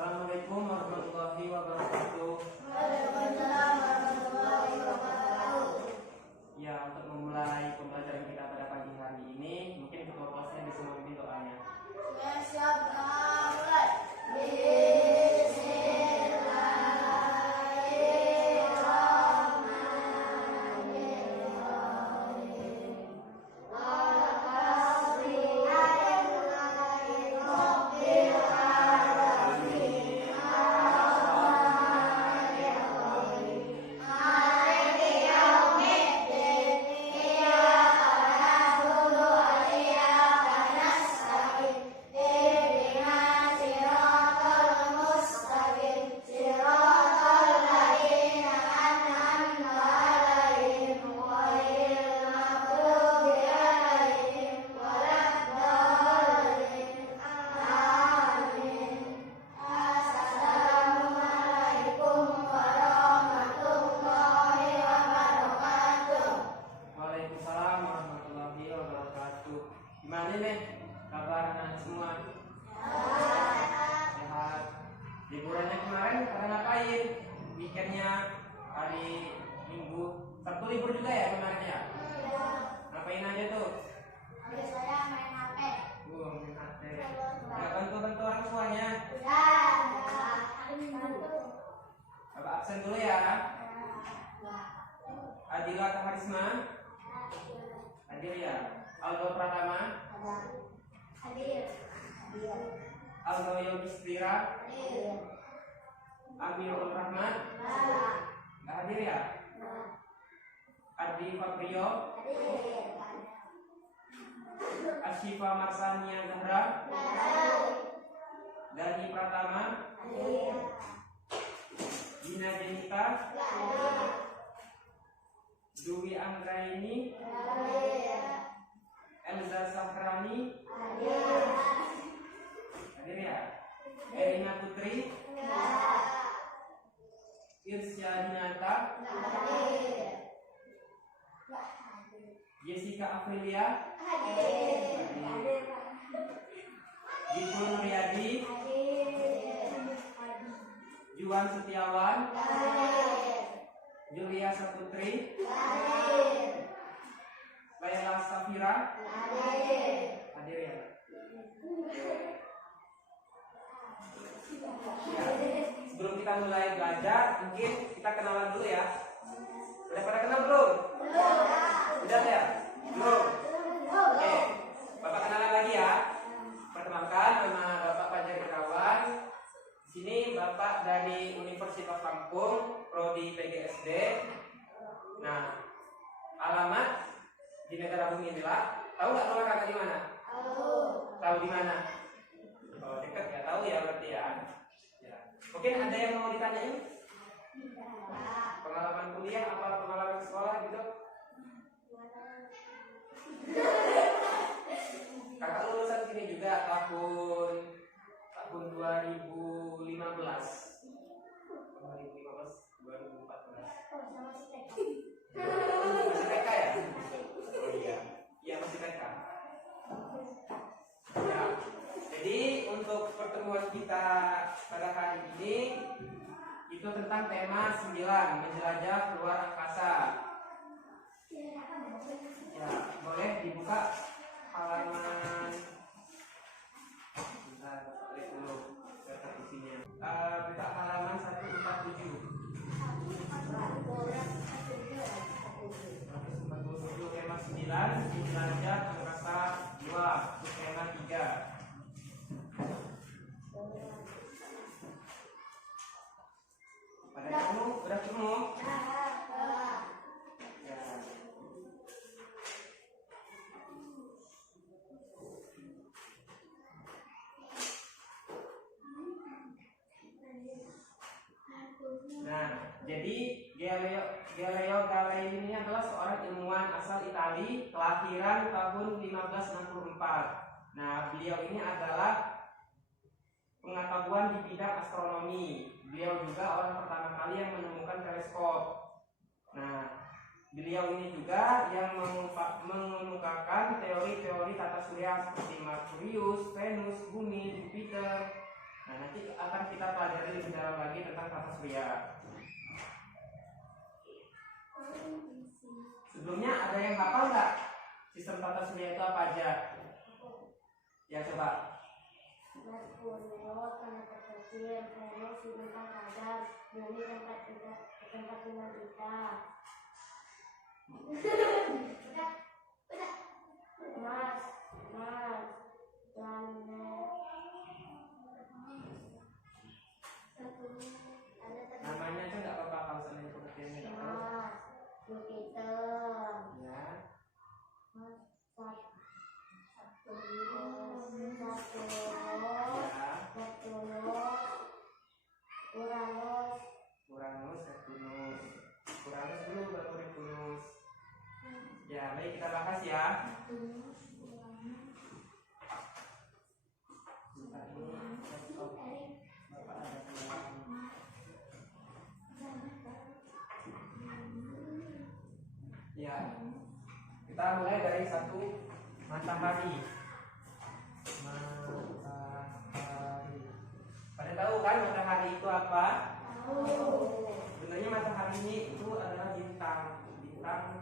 Assalamualaikum warahmatullahi wabarakatuh. Waalaikumsalam warahmatullahi wabarakatuh. Ya, untuk memulai pembelajaran kita pada pagi hari ini, mungkin ketua kelasnya bisa memimpin doanya. Siap, mulai. Waalaikumsalam warahmatullahi wabarakatuh. Gimana nih kabar anak semua? Sehat. Liburannya kemarin pada ngapain? Weekendnya hari Minggu, Sabtu libur juga ya kemarin ya? Ngapain aja tuh? Saya main HP. Main HP. Nggak bantu-bantu orang tuanya? Hari Minggu. Bapak absen dulu ya. Adila Kaharisma, hadir ya. Aldo Pratama, Hadir. Aldo Yogistira, Amirul Rahman, nggak hadir ya. Adi Fabrio, Ashifa Marsania Zahra, Dani Pratama, Dina Jenita, Dwi Anggraini, Elza Sahrani, hadir ya. Erina Putri, Irsya Dinata, Jessica Aprilia, Ibu Nuryadi, Juan Setiawan, Julia Saputri, Laila Safira, hadir ya. Ya, sebelum kita mulai belajar, mungkin kita kenalan dulu ya. Udah pada kenal belum? Udah ya? Belum? Oke, Bapak kenalan lagi ya. Perkenalkan, nama Bapak Fajar Irawan. Di sini Bapak dari Universitas Lampung, prodi PGSD. Nah, alamat di negara bumi inilah. Tahu nggak rumah kakak di mana? Tahu di mana? Oh, dekat ya, tahu ya berarti ya. Ya. Mungkin ada yang mau ditanyain? Pengalaman kuliah apa pengalaman sekolah gitu? Kakak lulusan sini juga tahun 2015. 2014. Masih TK ya? Oh iya. Iya masih TK. Ya. Jadi untuk pertemuan kita pada hari ini itu tentang tema 9, menjelajah luar angkasa. Ya, boleh dibuka halaman. Bentar, lihat dulu daftar isinya. Buka halaman 147. 147 tema 9, menjelajah angkasa luar. Tema 3. Pada ketemu, udah ketemu? Ya. Nah, jadi Galileo Galilei ini adalah seorang ilmuwan asal Italia, kelahiran tahun 1564. Nah, beliau ini adalah pengetahuan di bidang astronomi. Beliau juga orang pertama kali yang menemukan teleskop. Nah, beliau ini juga yang mengemukakan teori-teori tata surya seperti Merkurius, Venus, Bumi, Jupiter. Nah, nanti akan kita pelajari lebih dalam lagi tentang tata surya. Sebelumnya ada yang hafal nggak sistem tata surya itu apa aja? Ya coba. Merkurius, planet terkecil, Venus, bintang radar, Bumi tempat tinggal kita. Mars, planet. Namanya aja nggak apa-apa kalau seandainya pengertiannya nggak tahu. Mars, Jupiter, Ya. Uranus, Uranus, Neptunus. Uranus dulu baru Neptunus. Ya, baik kita bahas ya. Bentar ini laptop Bapak ada yang ya. Kita mulai dari satu matahari. Matahari. Pada tahu kan matahari itu apa? Sebenarnya matahari ini itu adalah bintang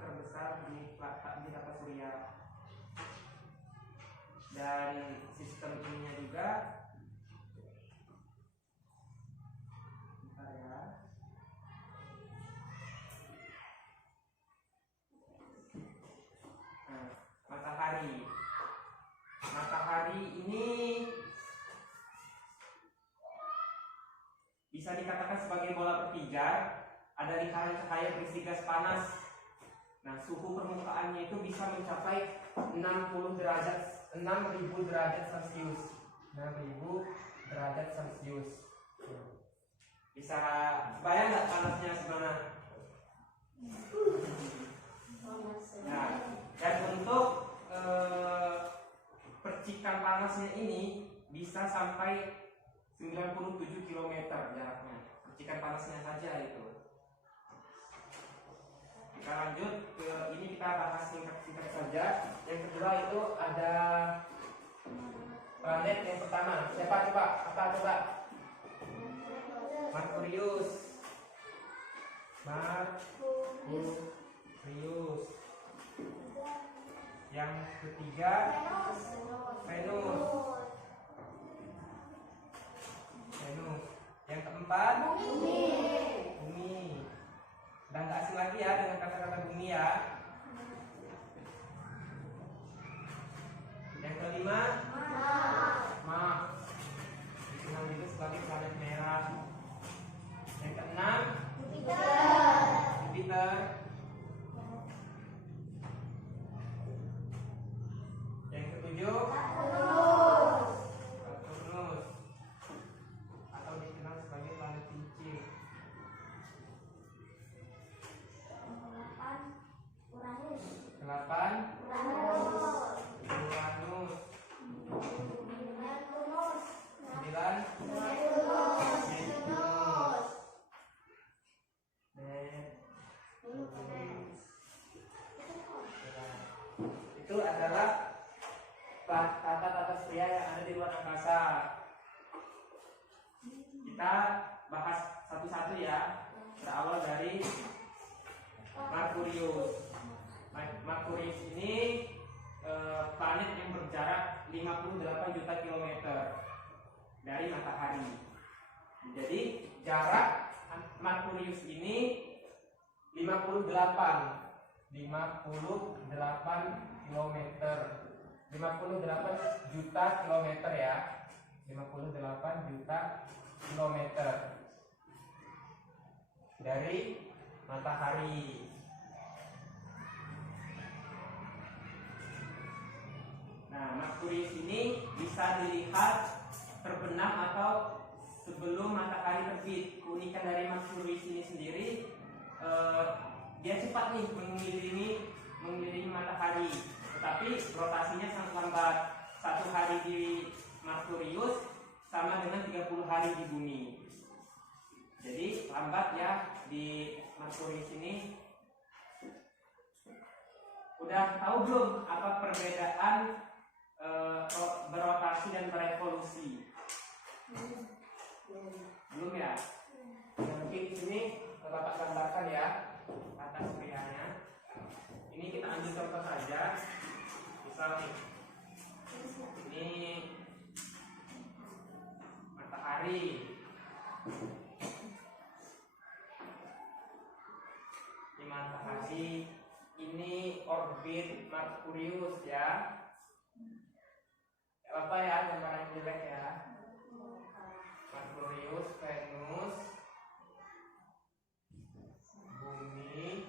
terbesar di tata surya. Dan sistem ininya juga, bentar ya. Nah, matahari ini bisa dikatakan sebagai bola berpijar. Ada lingkaran cahaya berisi gas panas. Nah, suhu permukaannya itu bisa mencapai 60 derajat, 6.000 derajat Celcius. 6.000 derajat Celcius. Bisa bayang nggak panasnya gimana? Nah, dan untuk percikan panasnya ini bisa sampai 97 km jaraknya. Percikan panasnya saja itu. Kita lanjut ke ini, kita bahas singkat-singkat saja. Yang kedua itu ada planet yang pertama. Siapa coba? Apa coba? Merkurius. Yang ketiga Venus. Yang keempat Bumi. Udah nggak asing lagi ya dengan kata-kata bumi ya. Yang kelima Mars, dikenal juga sebagai planet merah. Yang keenam Jupiter. Yang ketujuh Saturnus, atau dikenal sebagai planet cincin. Delapan Uranus. 9 Itu adalah tata surya yang ada di luar angkasa. Kita bahas satu-satu ya. Berawal dari Merkurius. Merkurius ini planet yang berjarak 58 juta kilometer dari matahari. Jadi jarak Merkurius ini 58 kilometer, 58 juta kilometer ya, 58 juta kilometer dari matahari. Nah, Merkurius ini bisa dilihat terbenam atau sebelum matahari terbit. Keunikan dari Merkurius ini sendiri, dia cepat nih mengelilingi matahari, tetapi rotasinya sangat lambat. 1 hari di Merkurius sama dengan 30 hari di bumi. Jadi lambat ya di Merkurius ini. Udah tahu belum apa perbedaan berotasi dan berevolusi? Belum ya? Mungkin di sini Bapak gambarkan ya tata suryanya. Ini kita ambil contoh saja. Misal nih, ini matahari. Ini matahari. Ini orbit Merkurius ya. Apa ya gambaran jelek ya? Merkurius, Venus, Bumi,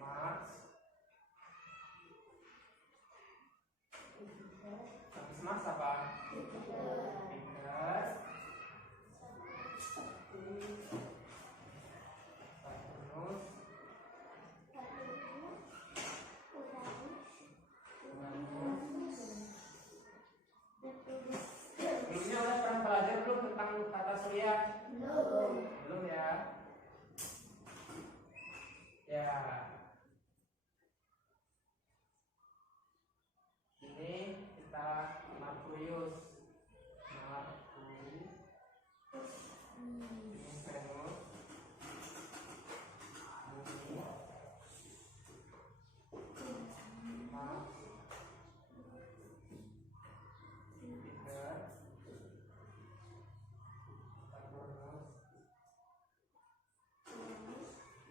Mars, habis Mars apa? Venus, Saturnus, Sebelumnya udah pernah belajar belum tentang tata surya? Belum ya? Ya. Ini kita Merkurius. Merkurius. Ini Venus. Bumi. Mars. Jupiter. Saturnus.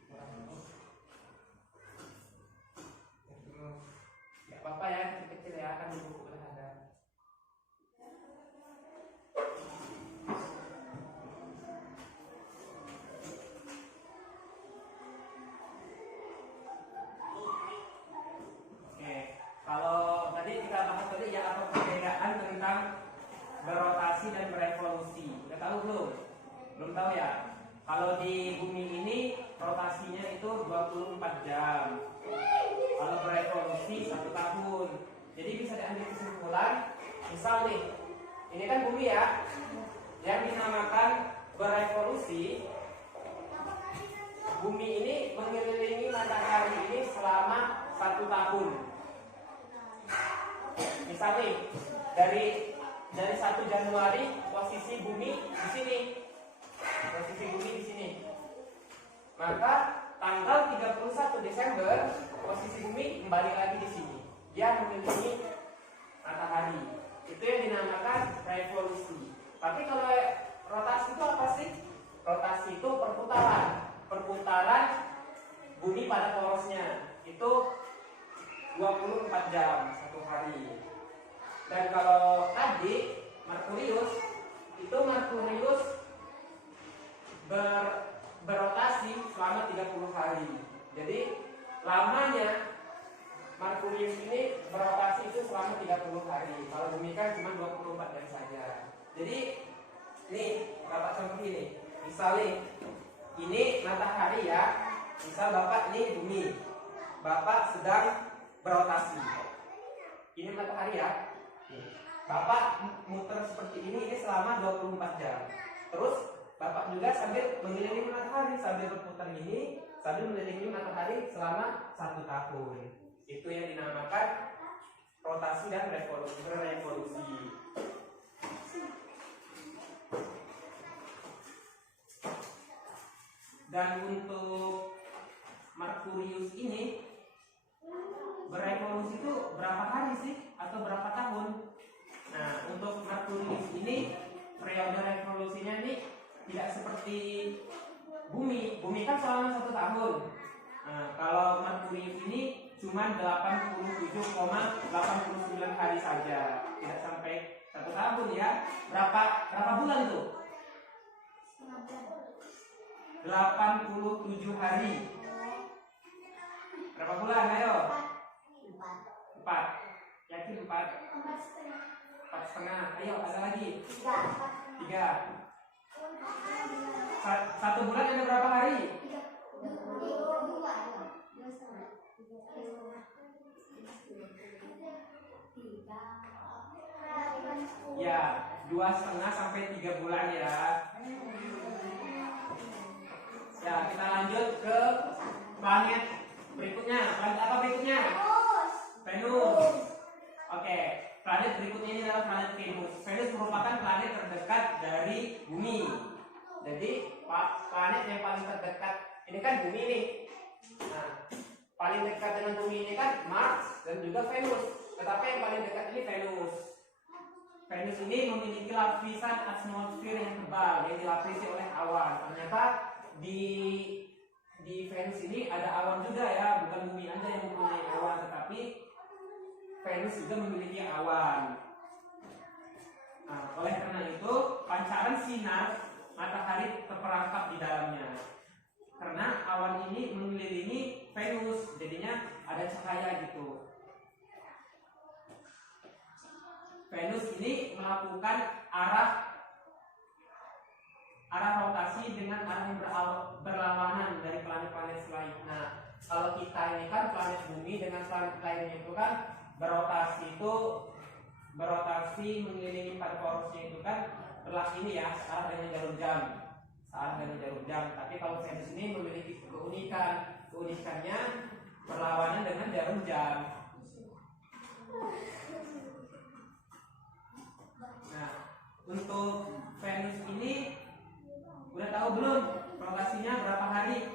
Uranus. Neptunus. Gak apa-apa ya, kecil-kecil ya, kan di buku udah ada. Oke, kalau tadi kita bahas tadi ya apa perbedaan tentang berotasi dan berevolusi. Udah tahu belum? Belum tahu ya? Kalau di bumi ini rotasinya itu 24 jam. Kalau berevolusi 1 tahun. Jadi bisa diambil kesimpulan. Misal nih, ini kan bumi ya, yang dinamakan berevolusi. Bumi ini mengelilingi matahari ini selama 1 tahun. Misal nih, dari 1 Januari posisi bumi di sini. Posisi bumi di sini. Maka tanggal 31 Desember posisi bumi kembali lagi di sini. Dia mengelilingi matahari. Itu yang dinamakan revolusi. Tapi kalau rotasi itu apa sih? Rotasi itu perputaran bumi pada porosnya. Itu 24 jam 1 hari. Dan kalau tadi Merkurius itu berotasi selama 30 hari. Jadi lamanya Merkurius ini berotasi itu selama 30 hari. Kalau bumi kan cuma 24 jam saja. Jadi nih Bapak contoh ini. Misalnya ini matahari ya. Misal Bapak ini bumi. Bapak sedang berotasi. Ini matahari ya. Bapak muter seperti ini selama 24 jam. Terus Bapak juga sambil mengelilingi matahari, sambil berputar ini, sambil mengelilingi matahari selama 1 tahun. Itu yang dinamakan rotasi dan revolusi. Dan untuk Merkurius ini berevolusi itu berapa hari sih? Atau berapa tahun? Nah, untuk Merkurius ini periode revolusinya ini tidak seperti bumi. Bumi kan selama 1 tahun. Nah, kalau Merkurius ini cuma 87,89 hari saja, tidak sampai 1 tahun ya. Berapa bulan itu? 87 hari. Berapa bulan? Ayo. 4. Yakin 4? 4,5. Ayo, ada lagi. 3. 1 bulan ada berapa hari? Ya, 2,5 sampai 3 bulan ya. Ya, kita lanjut ke planet berikutnya. Planet apa berikutnya? Venus. Oke, planet planet berikutnya ini adalah planet Venus. Venus merupakan planet terdekat dari Bumi. Jadi planet yang paling terdekat ini kan Bumi nih. Nah, paling dekat dengan Bumi ini kan Mars dan juga Venus. Tetapi yang paling dekat ini Venus. Venus ini memiliki lapisan atmosfer yang tebal yang dilapisi oleh awan. Ternyata di Venus ini ada awan juga ya, bukan Bumi aja yang mempunyai awan, tetapi Venus juga memiliki awan. Nah, oleh karena itu pancaran sinar matahari terperangkap di dalamnya. Karena awan ini mengelilingi Venus, jadinya ada cahaya gitu. Venus ini melakukan arah rotasi dengan arah yang berlawanan dari planet-planet selain. Nah, kalau kita ini kan planet Bumi dengan planet lainnya itu kan berotasi mengelilingi pada porosnya itu kan ini ya, searah dengan jarum jam. Tapi kalau Venus ini memiliki keunikannya berlawanan dengan jarum jam. Nah, untuk Venus ini udah tahu belum rotasinya berapa hari?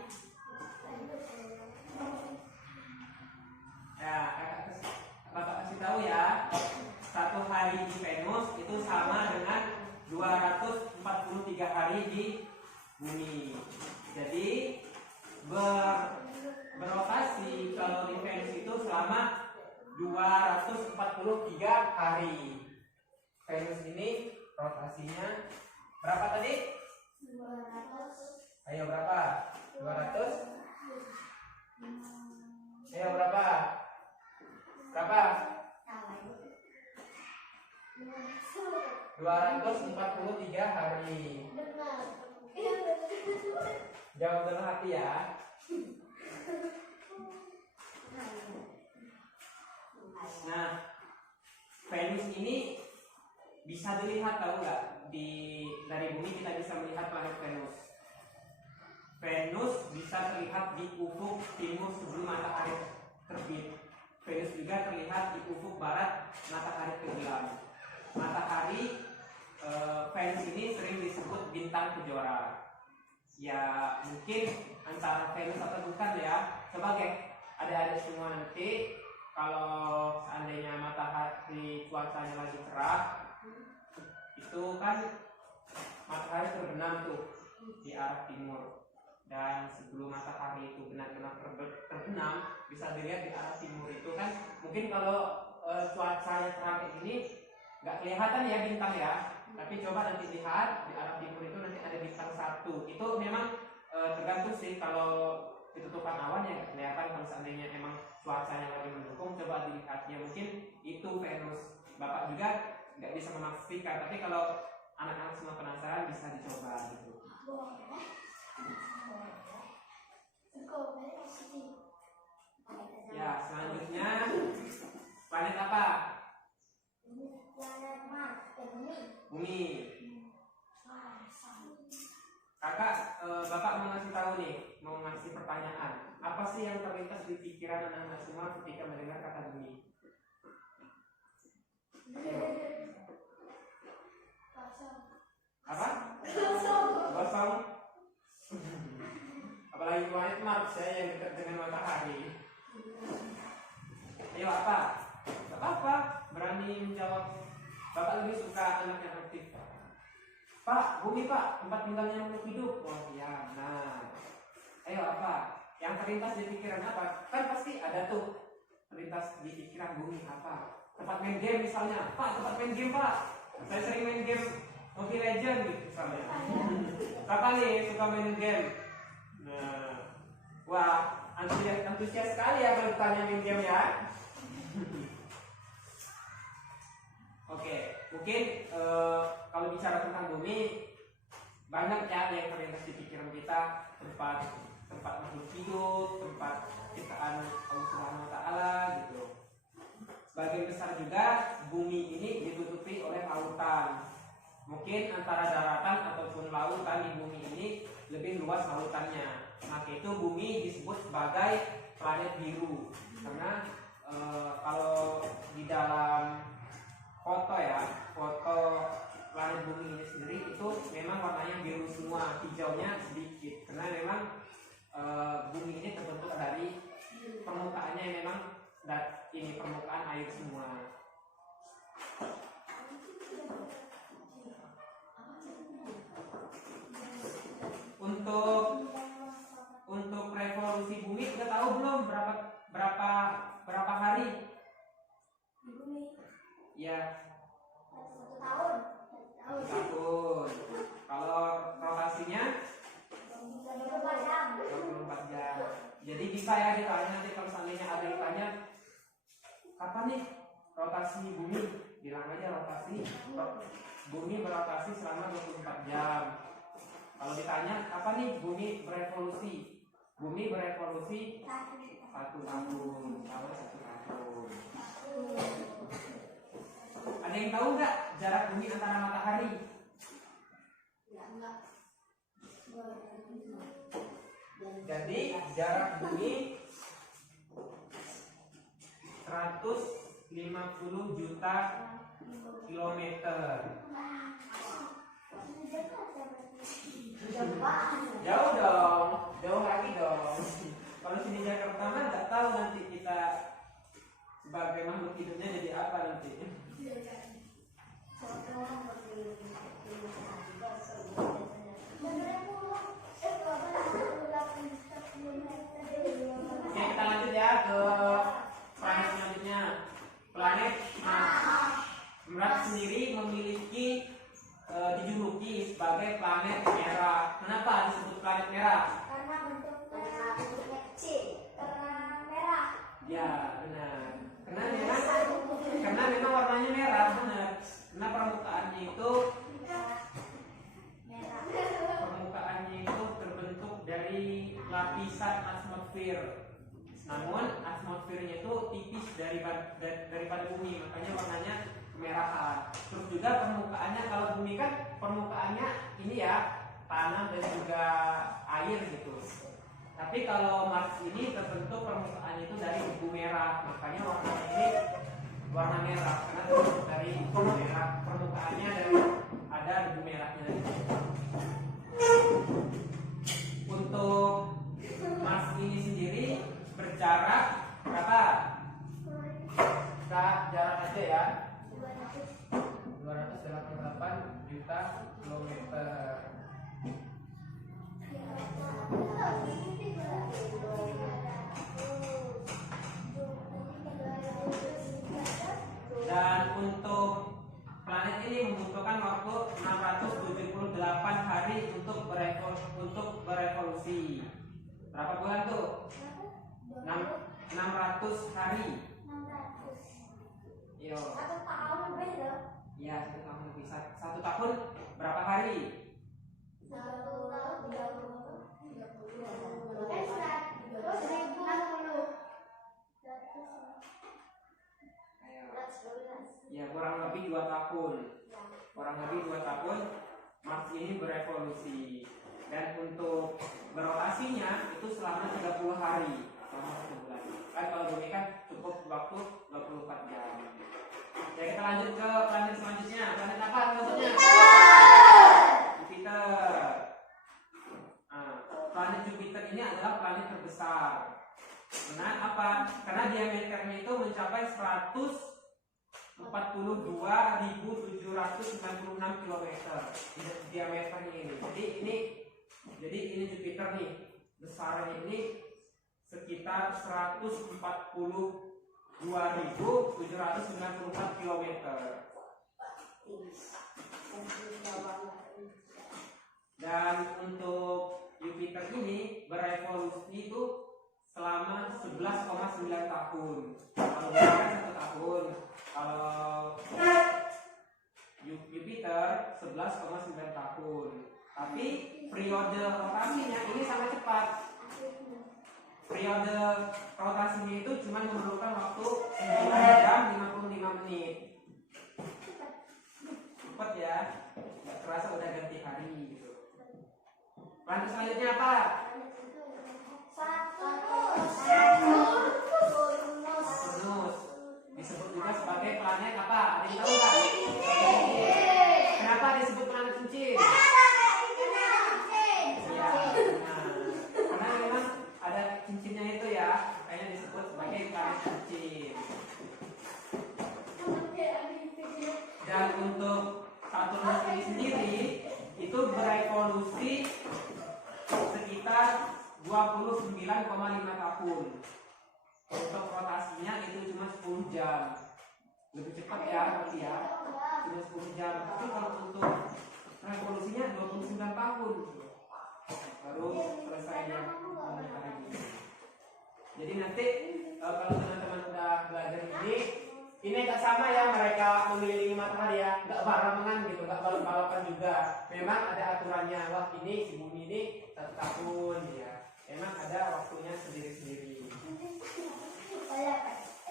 Ya, Bapak kasih tahu ya. Satu hari di Venus itu sama dengan 243 hari di Bumi. Jadi berotasi kalau di Venus itu selama 243 hari. Venus ini rotasinya berapa tadi? 200. Ayo berapa? 200? Ayo berapa? Berapa? 243 hari. Jawab dalam hati ya. Nah, Venus ini bisa dilihat, tahu nggak? Dari Bumi kita bisa melihat planet Venus. Venus bisa terlihat di ufuk timur sebelum matahari terbit. Venus juga terlihat di ufuk barat matahari tenggelam. Venus ini sering disebut bintang kejora. Ya mungkin antara Venus atau bukan ya. Coba adik-adik semua nanti kalau seandainya matahari cuacanya lagi cerah, itu kan matahari terbenam tuh di arah timur. Dan sebelum matahari itu benar-benar terbenam, bisa dilihat di arah timur itu kan. Mungkin kalau cuacanya cerah kayak gini nggak kelihatan ya bintang ya, tapi coba nanti lihat di arah timur itu nanti ada bintang satu. Itu memang tergantung sih, kalau ditutupan awan ya nggak kelihatan. Kalau seandainya emang cuacanya lagi mendukung, coba dilihat ya, mungkin itu Venus. Bapak juga nggak bisa memastikan, tapi kalau anak-anak semua penasaran bisa dicoba gitu. Ya, selanjutnya planet apa? Planet Mars, Bumi. Kakak, Bapak mau ngasih tahu nih, mau ngasih pertanyaan. Apa sih yang terlintas di pikiran anak-anak semua ketika mendengar kata Bumi? Apa? Kosong. Apalagi planet Mars ya, yang dekat dengan matahari. Ayo apa? Gak apa-apa, berani menjawab. Bapak lebih suka anak yang aktif. Pak, Bumi Pak, tempat tinggalnya makhluk hidup. Oh iya, nah. Ayo apa? Yang terlintas di pikiran apa? Kan pasti ada tuh terlintas di pikiran Bumi apa? Tempat main game misalnya. Pak, tempat main game Pak. Saya sering main game Mobile Legends gitu misalnya. Kakak nih suka main game. Nah, wah, antusias sekali ya kalau ditanya main game ya. Oke, mungkin kalau bicara tentang Bumi, banyak ya yang terlintas di pikiran kita, tempat makhluk hidup, tempat ciptaan Allah Subhanahu Wa Taala gitu. Sebagian besar juga Bumi ini ditutupi oleh lautan. Mungkin antara daratan ataupun lautan di Bumi ini lebih luas lautannya. Maka itu Bumi disebut sebagai planet biru, karena kalau di dalam dan ini permukaan air semua. Untuk revolusi bumi udah tahu belum berapa hari? Di bumi. Ya, 1 tahun. 1 tahun. Kalau rotasinya 24 jam. 24 jam. Jadi bisa ya ditanya nanti kalau seandainya ada yang tanya kapan nih rotasi bumi, bilang aja bumi berotasi selama 24 jam. Kalau ditanya kapan nih bumi berevolusi, bumi berevolusi 1 tahun, kalau 1 tahun. Ada yang tahu nggak jarak bumi antara matahari? Jadi jarak bumi 150 juta kilometer. Jauh dong, jauh lagi dong. Kalau sini Jakarta mah nggak tahu nanti kita sebagai makhluk hidupnya jadi apa nanti. Oke, kita lanjut ya ke planet selanjutnya. Planet Mars. Mars sendiri memiliki dijuluki sebagai planet merah. Kenapa disebut planet merah? Karena bentuknya kecil, karena merah. Ya, benar. Karena memang warnanya merah, benar. Karena permukaannya itu terbentuk dari lapisan atmosfer. Namun atmosfernya itu tipis daripada bumi, makanya warnanya kemerahan. Terus juga permukaannya, kalau bumi kan permukaannya ini ya tanah dan juga air gitu. Tapi kalau Mars ini terbentuk permukaannya itu dari debu merah, makanya warnanya ini warna merah karena terbentuk dari debu merah. Permukaannya ada debu merahnya. Untuk Mars ini sendiri berjarak berapa? Kita jarak aja ya. 288 juta kilometer. Dan untuk planet ini membutuhkan waktu 678 hari untuk berevolusi. Berapa bulan tuh? 600 hari. 600. Yo. 1 tahun lebih loh. Iya, 1 tahun lebih. 1 tahun berapa hari? 1 tahun 30. Terus 1060. Ya, kurang lebih 2 tahun. Kurang lebih 2 tahun Mars ini berevolusi. Dan untuk berotasinya itu selama 30 hari, selama 1 bulan. Kan kalau bumi kan cukup waktu 24 jam. Ya, kita lanjut ke planet selanjutnya. Planet apa maksudnya? Jupiter. Nah, planet Jupiter ini adalah planet terbesar. Kenapa? Karena diameternya itu mencapai 142.796 km diameternya ini. Jadi ini Jupiter nih, besarnya ini sekitar 142.794 km. Dan untuk Jupiter ini berevolusi itu selama 11,9 tahun. Kalau Bumi kan 1 tahun. Kalau Jupiter 11,9 tahun. Tapi periode rotasinya ini sangat cepat. Periode rotasinya itu cuma memerlukan waktu 9 jam 55 menit. Cepat ya. Nggak terasa udah ganti hari gitu. Planet selanjutnya apa? Saturnus. Disebut juga sebagai planet apa? Ada yang tahu nggak? Kenapa disebut planet cincin? Ya, karena memang ada cincinnya itu ya, makanya disebut sebagai planet cincin. berevolusi sekitar 29,5 tahun. Untuk rotasinya itu cuma 10 jam. Lebih cepat ya berarti ya. Cuma 10 jam. Tapi kalau untuk revolusinya 29 tahun. Baru selesainya hari ini. Jadi nanti kalau teman-teman udah belajar ini nggak sama ya mereka mengelilingi matahari ya, nggak barengan gitu, nggak balap-balapan juga. Memang ada aturannya. Wah ini si bumi ini 1 tahun ya. Memang ada waktunya sendiri-sendiri.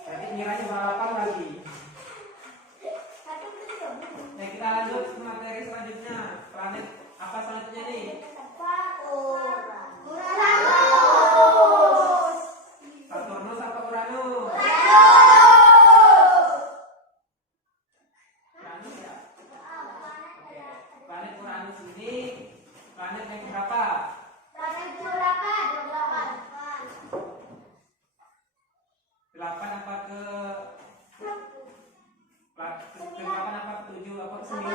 Jadi kiranya balapan lagi. Nah kita lanjut ke materi selanjutnya. Planet apa selanjutnya nih? Saturnus atau Uranus? Uranus ya. Oke. Planet Uranus ini planet yang berapa? Delapan apa ke 8 apa ke 7 apa ke 9?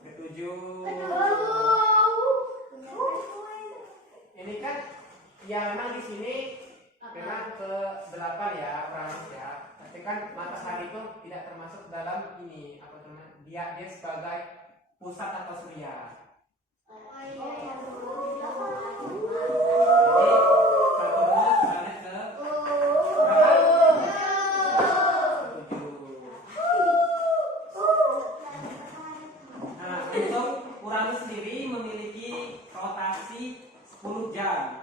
Ke 7. Ini kan ya memang di sini memang ke 8 ya Uranus ya. Tapi kan matahari itu tidak termasuk dalam ini apa namanya? Dia sebagai pusat atau surya. Jadi Saturnus planet ke berapa? 7. Nah, untuk Uranus sendiri memiliki rotasi 10 jam.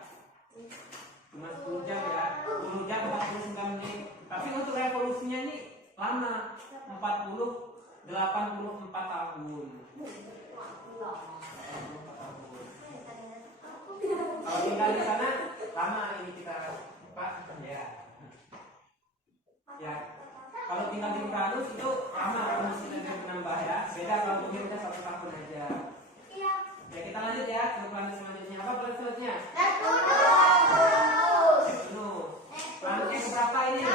Cuma 10 jam ya. 10 jam 49 menit. Tapi untuk revolusinya ini lama, 84 tahun. Kalau tinggal di sana lama ini kita Pak ya. Ya. Kalau tinggal di Uranus itu lama revolusinya menambah ya. Beda kalau bumi kita 1 tahun aja. Ya kita lanjut ya ke planet selanjutnya. Apa planet selanjutnya? Neptunus. Planetnya berapa ini? 8.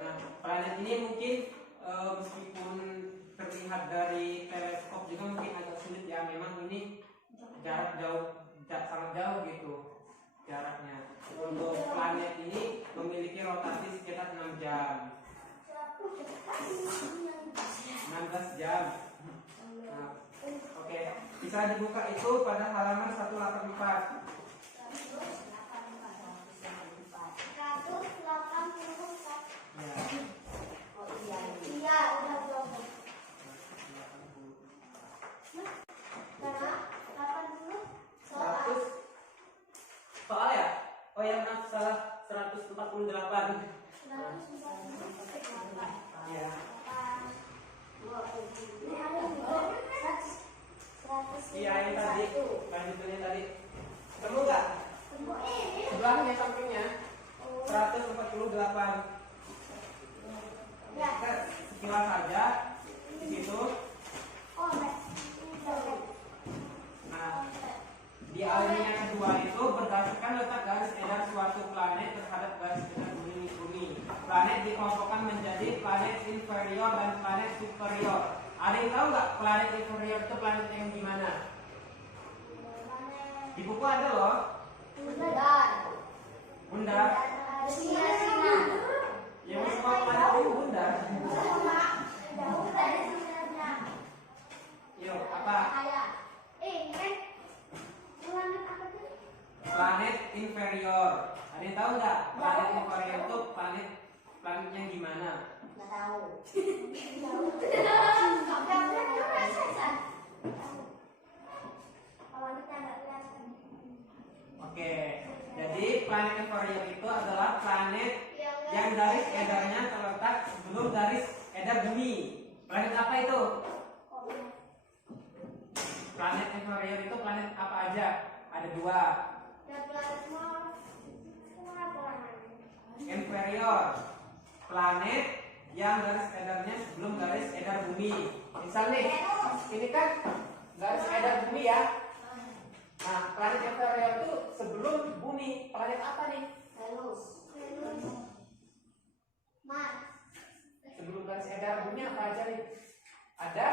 Nah, planet ini mungkin meskipun terlihat dari teleskop juga mungkin agak sulit ya. Memang ini jarak sangat jauh gitu jaraknya. Untuk planet ini memiliki rotasi sekitar 6 jam. 16 jam. Nah, oke, bisa dibuka itu pada halaman 184. Ya. Soal ya? Oh ya maaf salah 148. Ya. Iya ini tadi lanjutannya tadi. Ketemu nggak? Sebelahnya sampingnya 148. Kita sekilas saja di situ. Nah, di alinea kedua itu berdasarkan letak garis edar suatu planet terhadap garis edar bumi. Planet dikelompokkan menjadi planet inferior dan planet superior. Ada yang tahu nggak planet inferior itu planet yang gimana? Di buku ada loh. Bundar. Yang semua planet itu bundar. Yuk, apa? Planet inferior. Ada yang tahu nggak? Planet inferior itu planetnya gimana? Nggak tahu. Oke, jadi planet inferior itu adalah planet yang garis edarnya terletak sebelum garis edar bumi. Planet apa itu? Planet inferior itu planet apa aja? Ada 2. Inferior, planet yang garis edarnya sebelum garis edar bumi. Misal nih, ini kan garis edar bumi ya. Nah, planet inferior itu sebelum bumi, planet apa nih? Venus. Mars. Sebelum garis edar bumi apa aja nih? Ada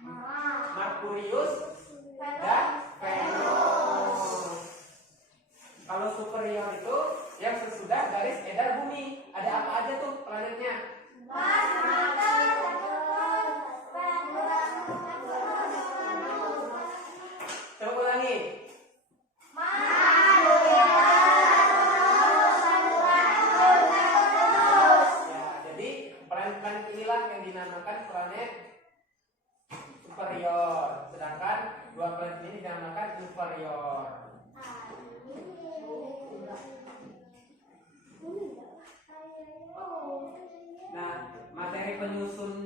Mars. Merkurius dan Venus. Kalau superior itu yang sesudah garis edar bumi, ada apa aja tuh planetnya? Coba ulangi. Ya, jadi planet-planet inilah yang dinamakan planet superior, sedangkan dua planet ini dinamakan inferior. Nah, materi penyusun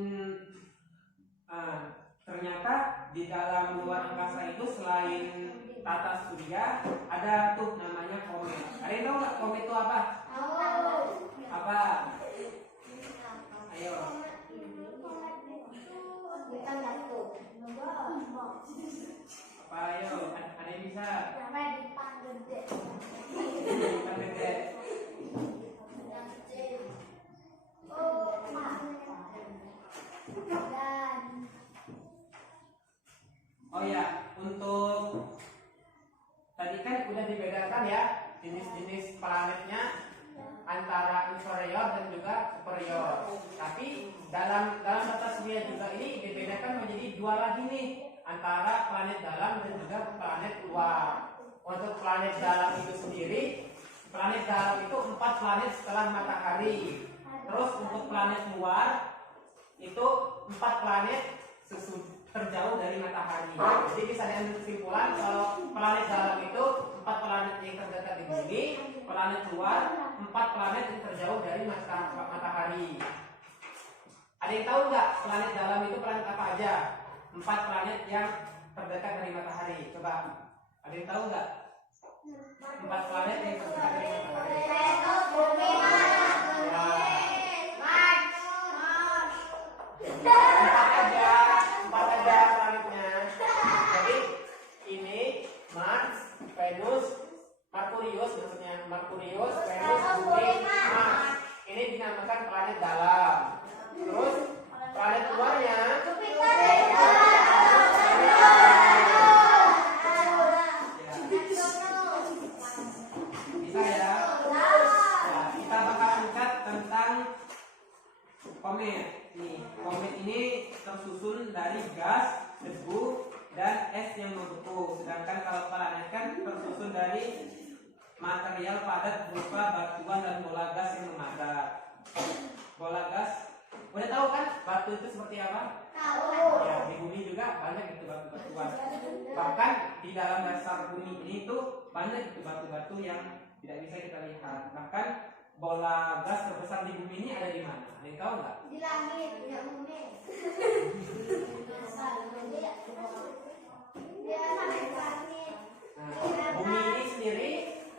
ternyata di dalam luar angkasa itu selain tata surya ada tuh namanya komet. Ada yang tahu nggak komet itu apa? Apa? Ayo. Apa ayo? Ada yang bisa? Bukan gede. Oh ya, untuk tadi kan udah dibedakan ya jenis-jenis planetnya antara inferior dan juga superior. Tapi dalam tata surya juga ini dibedakan menjadi dua lagi nih, antara planet dalam dan juga planet luar. Untuk planet dalam itu sendiri, planet dalam itu 4 planet setelah matahari. Terus untuk planet luar itu 4 planet terjauh dari matahari. Jadi bisa diambil kesimpulan kalau planet dalam itu 4 planet yang terdekat di bumi, planet luar 4 planet yang terjauh dari matahari. Ada yang tahu nggak planet dalam itu planet apa aja? 4 planet yang terdekat dari matahari. Coba, ada yang tahu nggak? 4 planet yang terdekat dari matahari. Empat aja planetnya. Jadi ini Mars, Venus, Merkurius, maksudnya Merkurius, Venus, Bumi, Mars. Ini dinamakan planet dalam. Terus planet luarnya bisa ya. Nah, kita bakal angkat tentang komet. Nih, komet ini tersusun dari gas, debu, dan es yang membeku. Sedangkan kalau planet kan tersusun dari material padat berupa batuan dan bola gas yang memadat. Bola gas, udah tahu kan batu itu seperti apa? Tahu. Ya, di bumi juga banyak itu batu-batuan. Bahkan di dalam dasar bumi ini tuh banyak itu batu-batu yang tidak bisa kita lihat. Bahkan bola gas terbesar di bumi ini ada di mana? Ada yang tahu nggak? Di langit, tidak bumi. Nah, bumi ini sendiri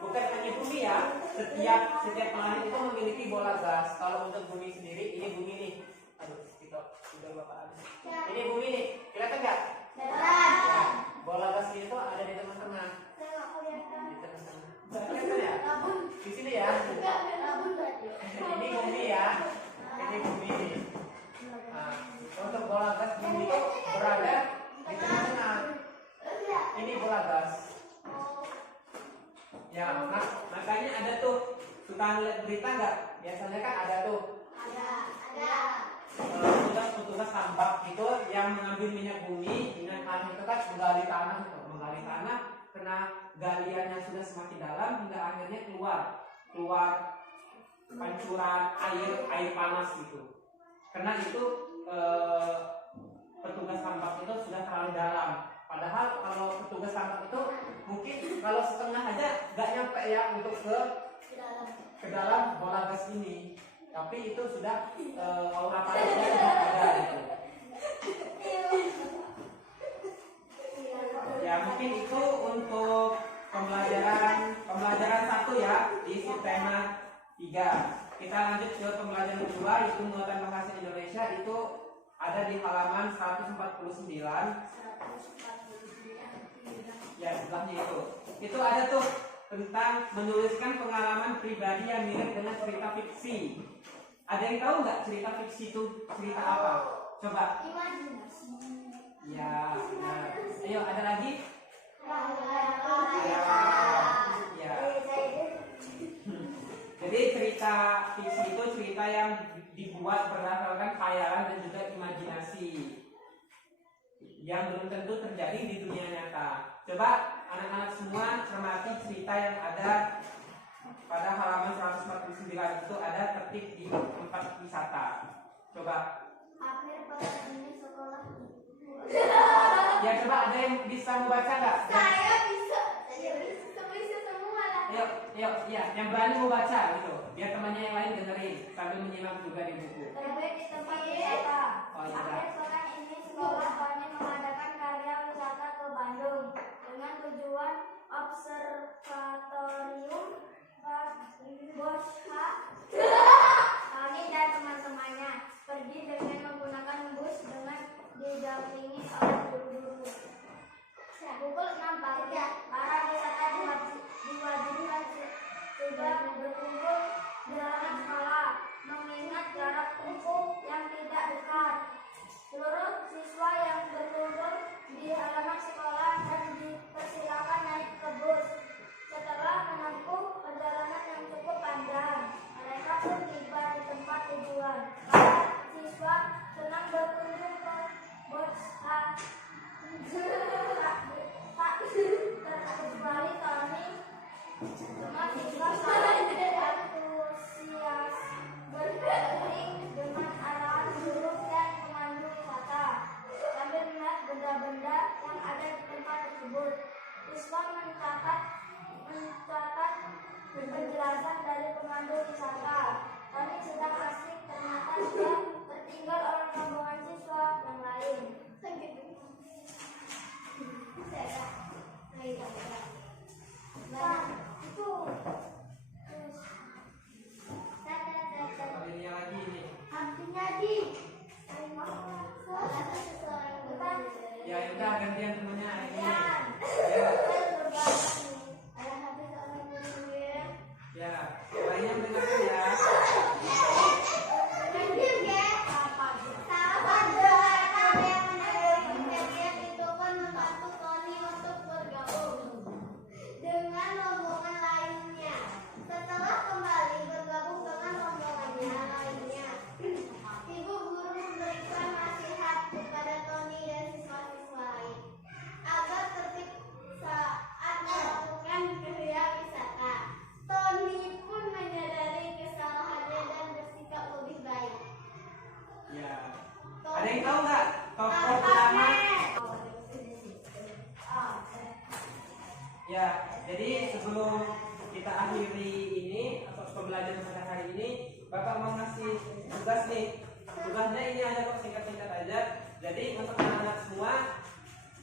bukan hanya bumi ya. Setiap planet itu memiliki bola gas. Kalau untuk bumi sendiri, ini bumi nih. Aduh, kita udah bapak habis. Ini bumi nih, kelihatan nggak? Kelihatan. Bola gas ini tuh ada di tengah-tengah. Di tengah-tengah. Kelihatan ya? Di sini ya. Ini bumi ya. Ini bumi. Nah, untuk bola gas bumi itu berada di tengah-tengah. Ini bola gas. Ya, makanya ada tuh, suka lihat berita nggak? Biasanya kan ada tuh. Ada. Petugas tambak itu yang mengambil minyak bumi, minyak tanah itu kan menggali tanah, kena galian yang sudah semakin dalam hingga akhirnya keluar pancuran air panas gitu. Karena itu petugas tambak itu sudah terlalu dalam. Padahal kalau petugas tambak itu mungkin kalau setengah aja nggak nyampe ya untuk ke dalam bola gas ini. Tapi itu sudah aura panasnya sudah ada gitu. Ya mungkin itu untuk pembelajaran 1 ya di subtema 3. Kita lanjut ke pembelajaran 2 yaitu muatan bahasa Indonesia. Itu ada di halaman 149. Ya, sebelahnya itu. Itu ada tuh tentang menuliskan pengalaman pribadi yang mirip dengan cerita fiksi. Ada yang tahu nggak cerita fiksi itu cerita apa? Coba. Imajinasi. Ya, benar. Ayo, ada lagi? Ya. Jadi cerita fiksi itu cerita yang dibuat berdasarkan khayalan dan juga imajinasi yang belum tentu terjadi di dunia nyata. Coba anak-anak semua cermati cerita yang ada pada halaman 149 itu, ada tertib di tempat wisata. Coba. Akhir pekan ini sekolah. Ya, coba ada yang bisa membaca nggak? Saya bisa semua lah. Yuk, ya, yang berani membaca gitu, biar temannya yang lain dengerin sambil menyimak juga di buku. Terbaik di tempat wisata. Oh, iya. Akhir pekan ini sekolah kami mengadakan karya wisata ke Bandung dengan tujuan observatorium Bosha. Kami dan teman-temannya pergi dengan menggunakan bus dengan didampingi oleh guru-guru. Pukul 6 pagi, para wisata diwajibkan sudah berkumpul di halaman sekolah, mengingat jarak tempuh yang tidak dekat. Seluruh siswa yang berkumpul di halaman sekolah dan dipersilakan naik ke bus. Setelah menempuh perjalanan yang cukup panjang, mereka pun tiba di tempat tujuan. Para siswa senang berkunjung ke Bosha. Terkecuali kami, semua siswa sangat antusias berkeliling dengan arahan guru dan pemandu wisata sambil melihat benda-benda yang ada di tempat tersebut. Siswa mencatat penjelasan dari pemandu wisata. Kami sedang asik, ternyata dia tertinggal oleh rombongan siswa yang lain. Kalinya lagi ini. Ya, udah gantian temannya ini. Ya, lainnya mendengarkan ya. Dengan rombongan lainnya. Setelah kembali bergabung dengan rombongannya lainnya, ibu guru memberikan nasihat kepada Tony dan siswa-siswa lain agar tertib saat melakukan karya wisata. Tony pun menyadari kesalahannya dan bersikap lebih baik. Ya. Ada yang tahu nggak tokoh utama? Ya, jadi sebelum kita akhiri ini atau pembelajaran pada hari ini, Bapak mau ngasih tugas nih. Tugasnya ini ada kok, singkat-singkat aja. Jadi untuk anak-anak semua,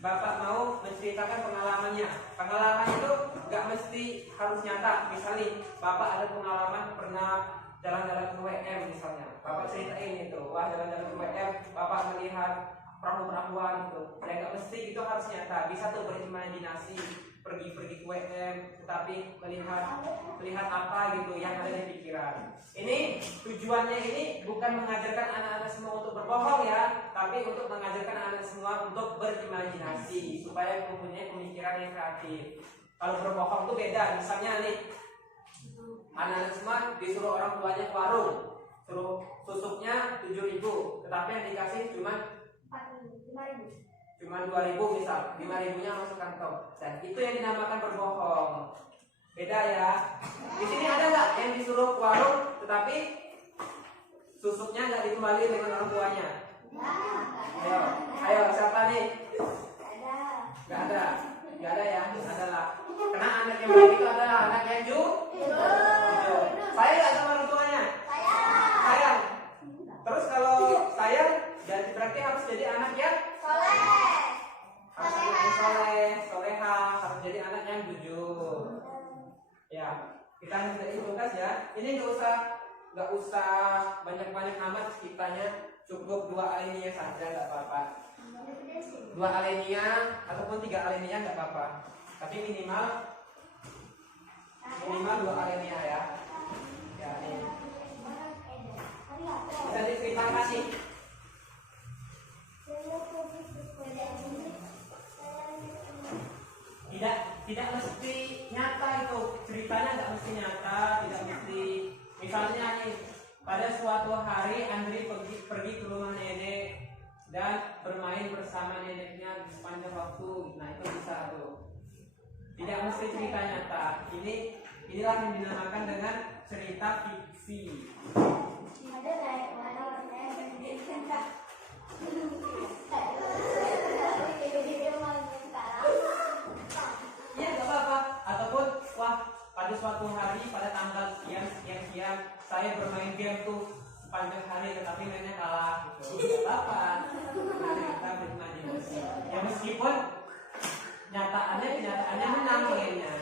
Bapak mau menceritakan pengalamannya. Pengalaman itu nggak mesti harus nyata. Misalnya, Bapak ada pengalaman pernah jalan-jalan ke WM misalnya. Bapak ceritain itu, wah jalan-jalan ke WM, Bapak melihat perahu-perahuan gitu. Ya nggak mesti itu harus nyata. Bisa tuh berimajinasi, pergi-pergi ke WM, tetapi melihat apa gitu yang ada di pikiran. Ini tujuannya ini bukan mengajarkan anak-anak semua untuk berbohong ya, tapi untuk mengajarkan anak semua untuk berimajinasi supaya mempunyai pemikiran yang kreatif. Kalau berbohong itu beda. Misalnya nih, anak-anak semua disuruh orang tuanya ke warung, suruh susuknya 7.000, tetapi yang dikasih cuma 2.000 misal, 5.000-nya masuk kantong, dan itu yang dinamakan berbohong. Beda ya. Di sini ada nggak yang disuruh ke warung, tetapi susuknya nggak dikembali dengan orang tuanya? Ayo, siapa nih? Nggak ada ya, nggak ada lah. Karena anak yang baik itu adalah anak yang jujur. Saya nggak sama orang tuanya. Sayang. Terus kalau sayang, berarti harus jadi anak yang harus anak yang soleha, harus jadi anak yang jujur. Ya, kita ngerjain tugas ya. Ini nggak usah banyak-banyak amat ceritanya. cukup 2 alinea saja nggak apa-apa. 2 alinea ataupun 3 alinea nggak apa-apa. Tapi minimal 2 alinea ya. Ya ini. Bisa diceritakan kasih. Tidak mesti nyata itu, ceritanya nggak mesti nyata, tidak mesti. Misalnya nih, pada suatu hari Andri pergi ke rumah nenek dan bermain bersama neneknya di sepanjang waktu. Nah itu bisa tuh. Tidak mesti cerita nyata. Inilah yang dinamakan dengan cerita fiksi. Ya nggak apa-apa. Ataupun pada suatu hari pada tanggal sekian saya bermain game tuh sepanjang hari tetapi mainnya kalah gitu. Nggak apa-apa. Kita berimajinasi. Ya meskipun kenyataannya menang mainnya.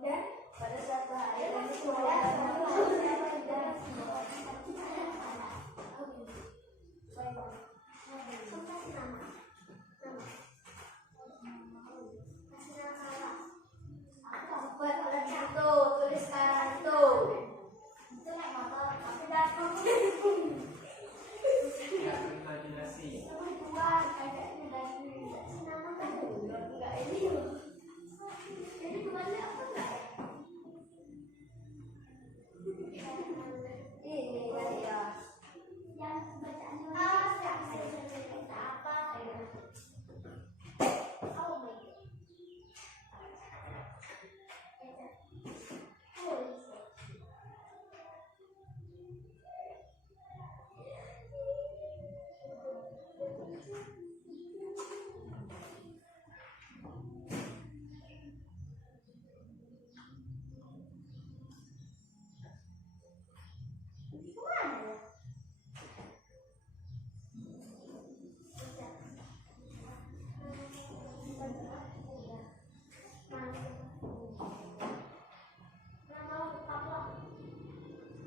Dan pada suatu hari tulis sekarang tuh itu naik motor tapi datang Ya berimajinasi. jadi kembali apa enggak ini ya yang bacaannya apa ya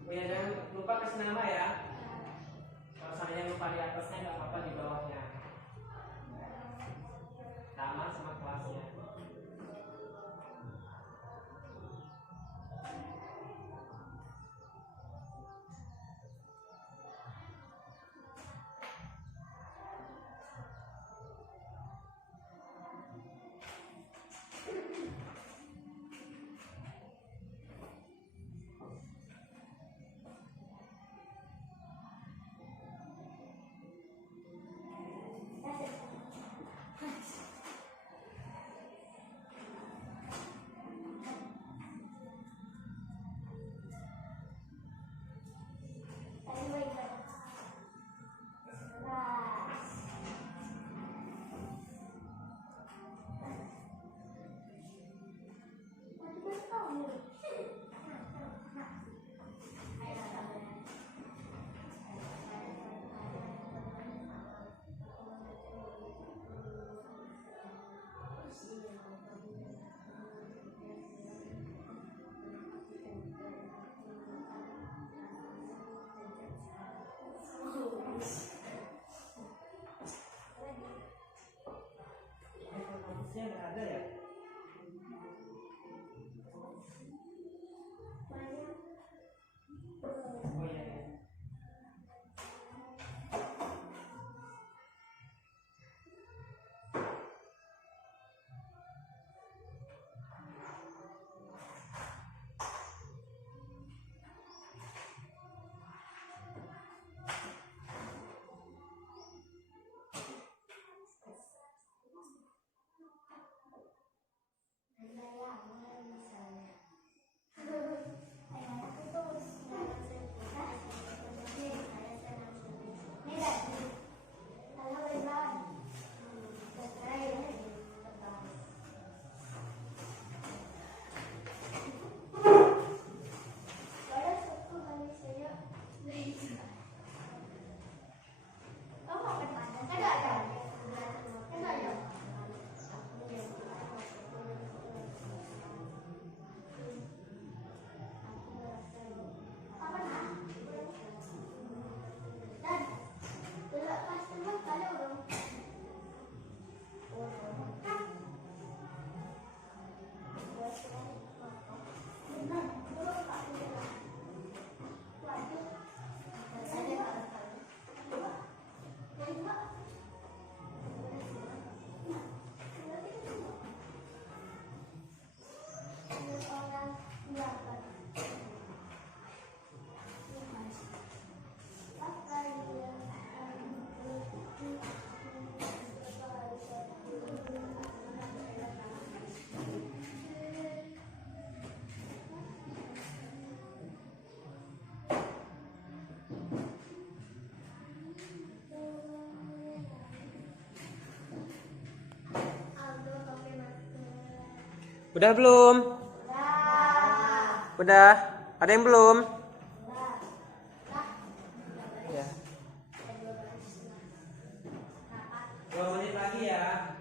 Oh ya jangan lupa kasih nama ya. Kalau seandainya lupa di atasnya nggak apa-apa di bawahnya. Nama sama kelasnya. Nggak ada ya? Oh iya. Udah belum? Udah. Ada yang belum? Ya. 2 menit lagi ya.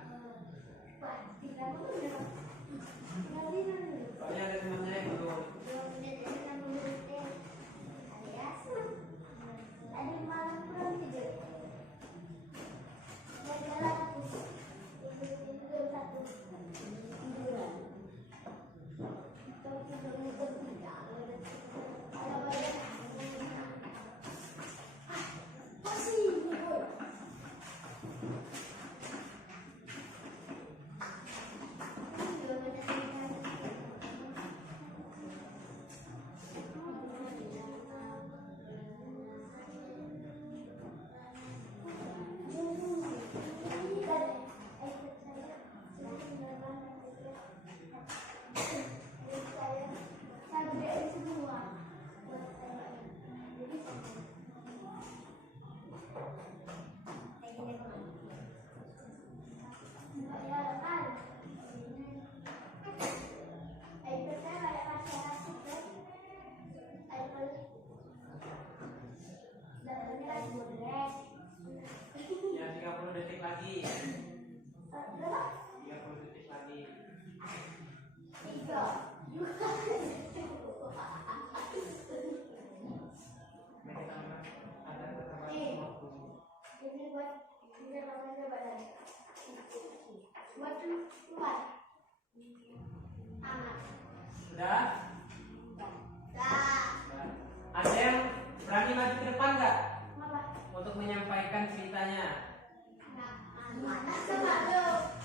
Soalnya ada temannya yang belum. Ya 30 detik lagi. 30 detik lagi. Sudah? Ada yang berani maju ke depan nggak? Untuk menyampaikan ceritanya.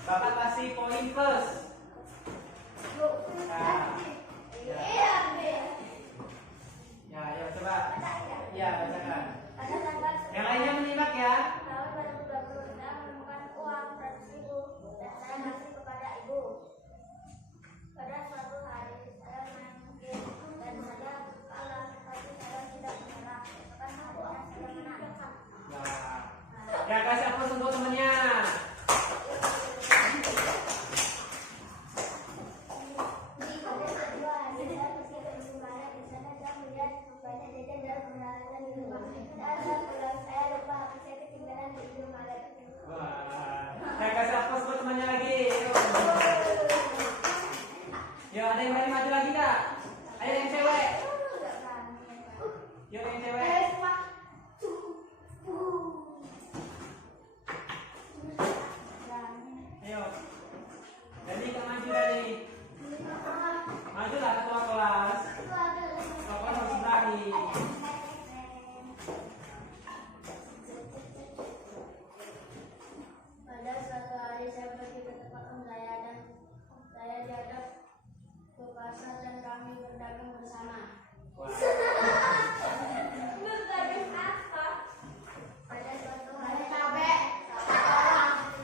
Bapak kasih poin plus. Nah. Ya, ayo coba. Ya, bacakan. Yang lainnya menyimak ya. Tahun 2020 saya menemukan uang 100.000 dan saya kasih kepada ibu. Pada suatu hari saya main game dan saya kalah, tapi saya tidak menyerah. Karena saya sudah menang. Nah. Ya, kasih aplaus untuk temennya. Di kedua hari saya pergi ke ibu mana di sana saya melihat banyak jajan dan peralatan di rumah. Dan pulang saya lupa HP saya ketinggalan di ibu mana. Wah. Saya kasih aplaus buat temannya lagi. Yuk, ada yang berani maju lagi nggak? Ayo yang cewek. Yuk yang cewek. Ayo. Jadi kita maju tadi. Majulah ketua kelas. Ketua kelas harus berani. Pada suatu hari saya pergi ke tempat om saya dan saya diajak ke pasar dan kami berdagang bersama. Wah. Berdagang apa? Pada suatu hari cabai.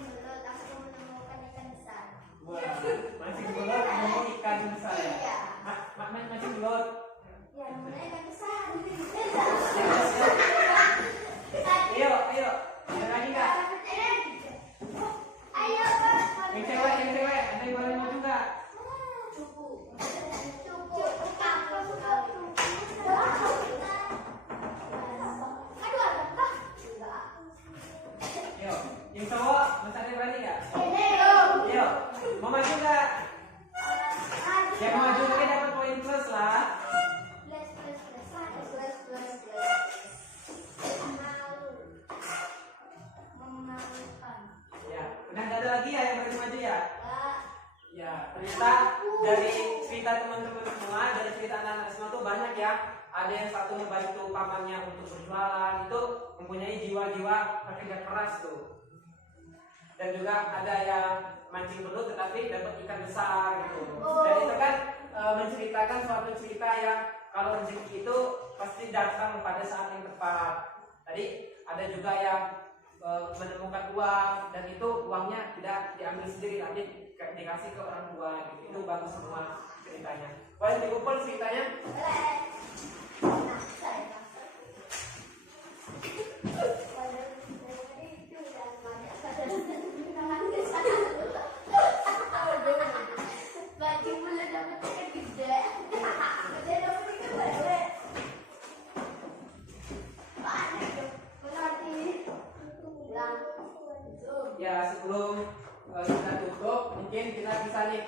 Belut aku menemukan ikan besar. Wah. Mancing belut mau ikan besar ya? Mancing belut. Ya namanya ikan besar. Ayo, ayo. Ada lagi nggak? Ayo Yang cewek, yang cewek. Ada yang berani maju nggak? cukup. Ayo. Yang cowok, masih ada yang berani nggak? Ayo. Mau maju nggak? Yang mau maju mungkin dapat poin plus lah. Ya, udah nggak ada lagi ya yang berani maju ya? Ya, ternyata dari cerita teman-teman semua, dari cerita anak-anak semua tuh banyak ya. Ada yang satu membantu pamannya untuk berjualan, itu mempunyai jiwa-jiwa pekerja keras tuh. Dan juga ada yang mancing belut tetapi dapat ikan besar gitu. Dan itu kan menceritakan suatu cerita yang kalau rezeki itu pasti datang pada saat yang tepat. Tadi ada juga yang menemukan uang dan itu uangnya tidak diambil sendiri tapi dikasih ke orang tua gitu. Itu bagus semua ceritanya. Boleh dikumpul ceritanya? Baju bisa nih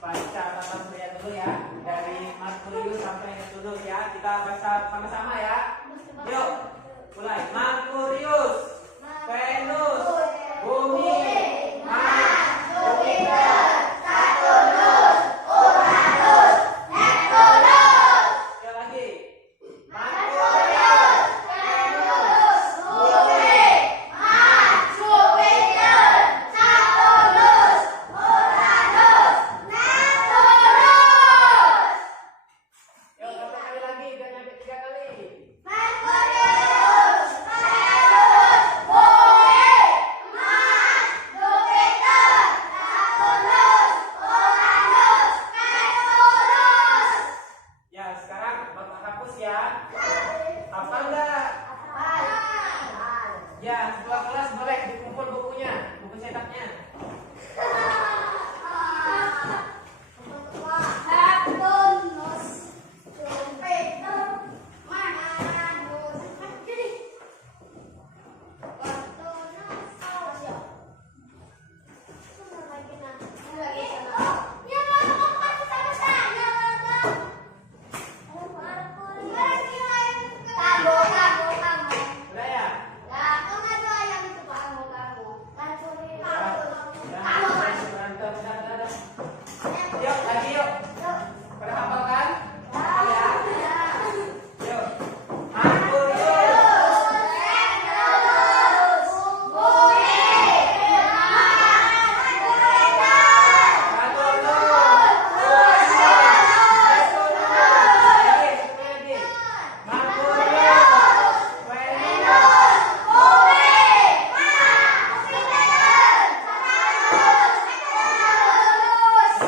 baca tata surya dulu ya, dari Merkurius sampai Neptunus ya. Kita baca sama-sama ya. Yuk, mulai. Merkurius, Venus, Bumi, Mars, Jupiter, Saturnus, Uranus, Neptunus. Sekali lagi. Merkurius, Venus, Bumi, Mars, Jupiter, Saturnus, Uranus, Neptunus. Yuk, satu kali lagi, biar nyampe 3 kali. Merkurius, Venus, Bumi, Mars, Jupiter, Saturnus, Uranus, Neptunus. Ya, sekarang Bapak hapus ya. Hafal enggak? Ya, setelah kelas boleh dikumpul bukunya, buku cetaknya. Saturnus, Jupiter, Uranus, Udah ya? Berantem, udah. Yuk, lagi yuk. Pada hafal kan? Hafal ya. Yuk. Merkurius, Saturnus, Uranus, Neptunus. Lagi, satu lagi. Merkurius, Venus,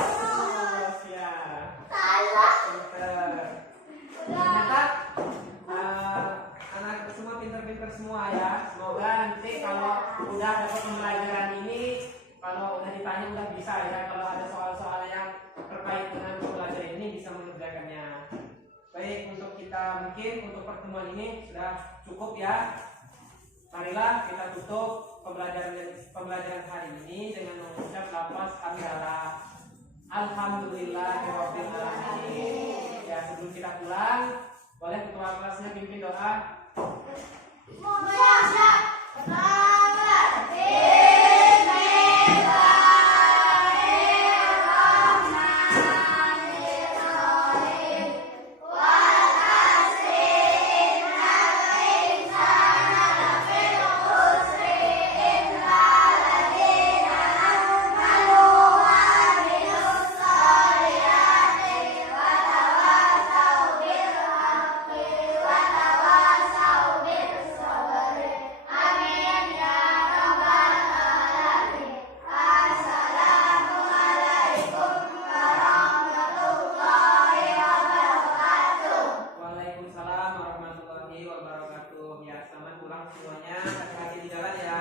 Neptunus ya. Pinter. Ternyata anak semua pinter-pinter semua ya. Semoga nanti kalau udah dapat pembelajaran ini, kalau udah ditanya udah bisa ya. Kalau ada soal-soal yang terkait dengan pembelajaran ini bisa mengerjakannya. Baik, untuk kita mungkin untuk pertemuan ini sudah cukup ya. Marilah kita tutup pembelajaran hari ini dengan mengucap lafaz hamdalah. Alhamdulillahirabbil alamin. Ya, sebelum kita pulang, boleh ketua kelasnya pimpin doa. Waalaikumsalam warahmatullahi wabarakatuh. Ya, selamat pulang semuanya. Hati-hati di jalan ya.